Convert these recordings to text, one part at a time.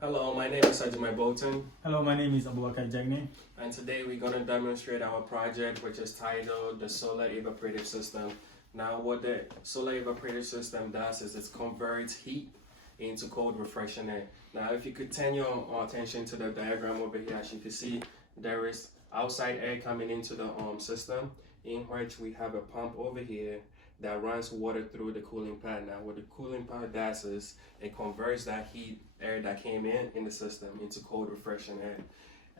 Hello, my name is Ajimai Bolton, Hello, my name is Abubakar Jagni. and today we're going to demonstrate our project, which is titled the Solar Evaporative System. Now, what the Solar Evaporative System does is it converts heat into cold, refreshing air. Now, if you could turn your attention to the diagram over here, as you can see, there is outside air coming into the system, in which we have a pump over here that runs water through the cooling pad. Now, what the cooling pad does is it converts that heat air that came in the system into cold, refreshing air.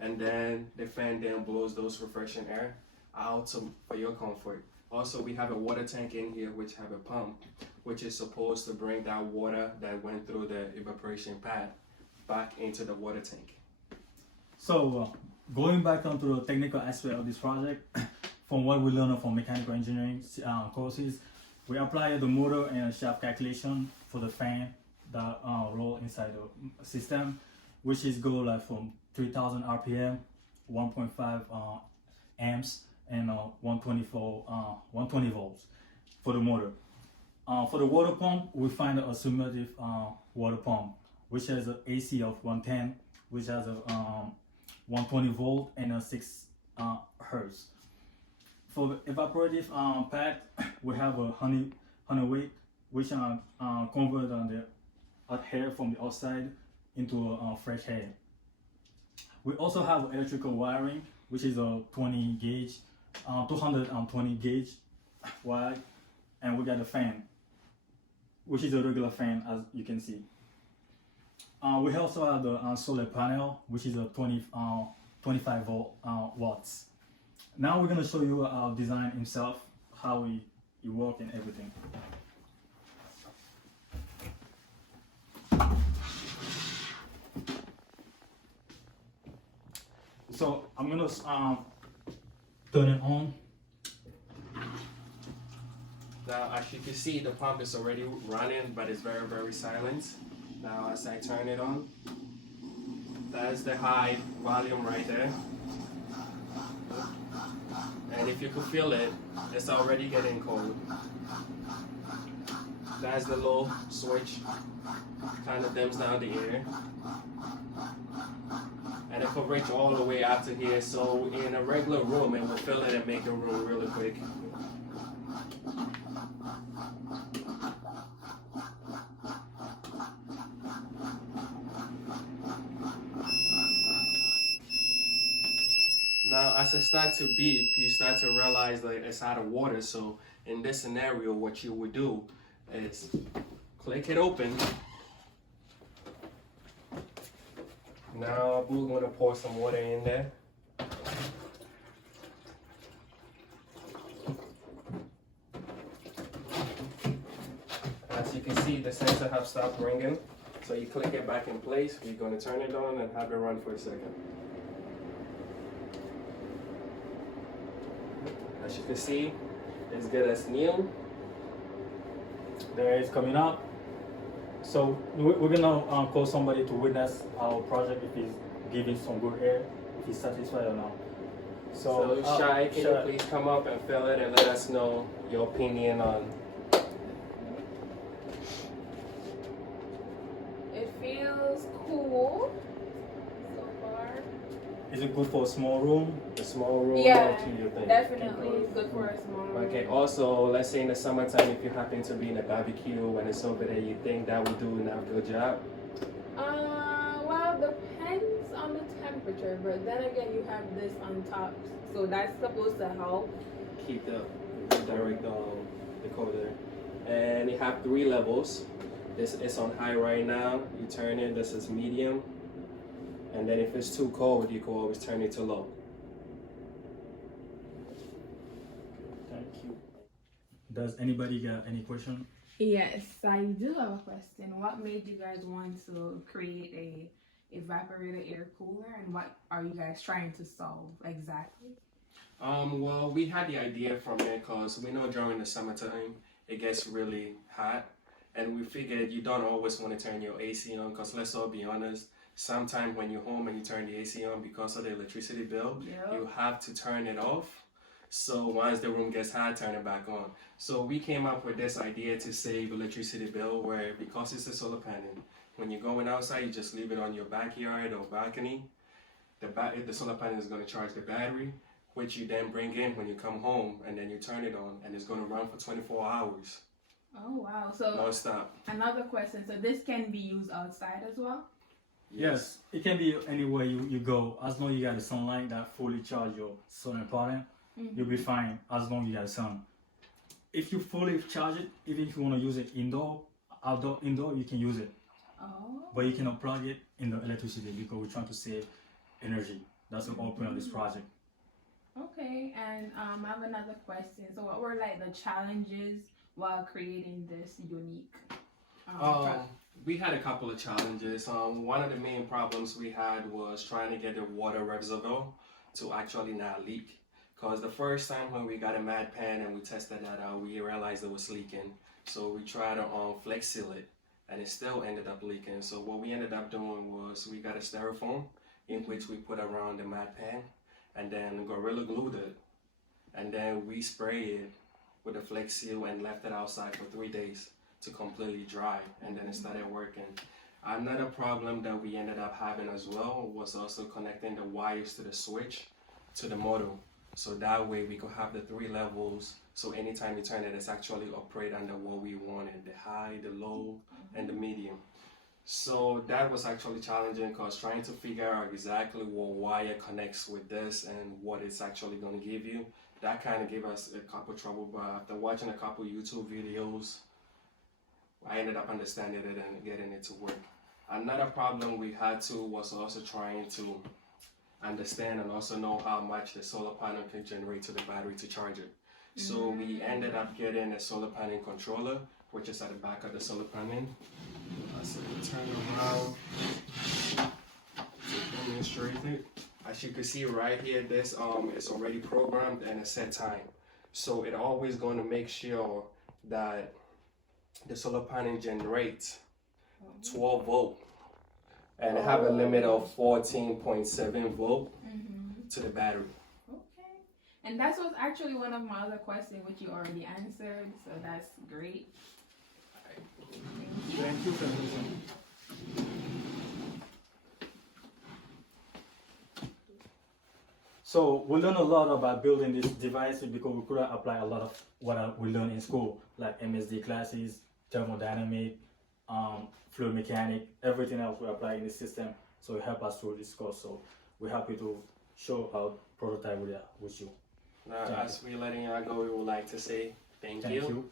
And then the fan then blows those refreshing air out for your comfort. Also, we have a water tank in here which have a pump, which is supposed to bring that water that went through the evaporation pad back into the water tank. So, going back onto the technical aspect of this project, from what we learned from mechanical engineering courses, we applied the motor and shaft calculation for the fan that roll inside the system, which is go like from 3000 RPM, 1.5 amps, and 120 volts for the motor. For the water pump, we find a submersive water pump, which has an AC of 110, which has a 120 volt and a 6 hertz. For the evaporative pad, we have a honey weight, which convert the hot air from the outside into fresh air. We also have electrical wiring, which is a 20 gauge, 220 gauge wide, and we got a fan, which is a regular fan, as you can see. We also have the solar panel, which is a 25 watts. Now we're going to show you our design himself, how he work and everything. So I'm going to turn it on. Now, as you can see, the pump is already running, but it's very, very silent. Now, as I turn it on, that's the high volume right there. And if you could feel it, it's already getting cold. That's the low switch, kind of dims down the air. And it could reach all the way out to here, so in a regular room, it will fill it and make a room really quick. Now, as it starts to beep, you start to realize that it's out of water. So in this scenario, what you would do is click it open. Now, we're going to pour some water in there. As you can see, the sensor have stopped ringing. So you click it back in place. We're going to turn it on and have it run for a second. As you can see, it's good as new. There it's coming up. So we're gonna call somebody to witness our project if he's giving some good air, if he's satisfied or not. So Shai, can you please come up and fill it and let us know your opinion on? It feels cool so far. Is it good for a small room? A small room? Yeah, What do you think? definitely it's good for a small room. Okay, also, let's say in the summertime, if you happen to be in a barbecue and it's over there, you think that would do a good job? Well, depends on the temperature, but then again, you have this on top, so that's supposed to help. Keep the direct the coder. And you have 3 levels. This is on high right now. You turn it, this is medium. And then if it's too cold, you can always turn it to low. Thank you. Does anybody got any question? Yes, I do have a question. What made you guys want to create a evaporator air cooler, and what are you guys trying to solve exactly? Well, we had the idea from it because we know during the summertime it gets really hot, and we figured you don't always want to turn your AC on because let's all be honest, sometimes when you're home and you turn the AC on because of the electricity bill, you have to turn it off. So once the room gets hot, turn it back on. So we came up with this idea to save electricity bill where because it's a solar panel, When you're going outside, you just leave it on your backyard or balcony. The solar panel is going to charge the battery, which you then bring in when you come home, and then you turn it on, and it's going to run for 24 hours. Oh wow! So Non-stop. another question. So this can be used outside as well? Yes, it can be anywhere you go. As long as you got the sunlight that fully charge your solar panel, you'll be fine as long as you got the sun. If you fully charge it, even if you want to use it indoor, you can use it. Oh. But you cannot plug it in the electricity because we're trying to save energy. That's the whole point of this project. Okay, and I have another question. So what were like the challenges while creating this unique project? We had a couple of challenges. One of the main problems we had was trying to get the water reservoir to actually not leak. Because the first time when we got a mat pan and we tested that out, we realized it was leaking. So we tried to flex seal it, and it still ended up leaking. So what we ended up doing was we got a styrofoam in which we put around the mat pan, and then Gorilla glued it, and then we sprayed it with a flex seal and left it outside for 3 days to completely dry, and then it started working. Another problem that we ended up having as well was also connecting the wires to the switch to the motor. So that way we could have the 3 levels. So anytime you turn it, it's actually operate under what we wanted, the high, the low, and the medium. So that was actually challenging because trying to figure out exactly what wire connects with this and what it's actually going to give you, that kind of gave us a couple trouble. But after watching a couple YouTube videos, I ended up understanding it and getting it to work. Another problem we had was also trying to understand and also know how much the solar panel can generate to the battery to charge it. So we ended up getting a solar panel controller, which is at the back of the solar panel. So we turn around to demonstrate it. As you can see right here, this is already programmed and a set time. So it always going to make sure that the solar panel generates 12 volt and have a limit of 14.7 volt to the battery. Okay. And that was actually one of my other questions, which you already answered, so that's great. Thank you for listening. So we learned a lot about building this device because we could apply a lot of what we learned in school, like MSD classes, thermodynamic, fluid mechanic, everything else we apply in the system. So it helped us through this course. So we're happy to show our prototype with you. As we're letting y'all go, we would like to say thank you.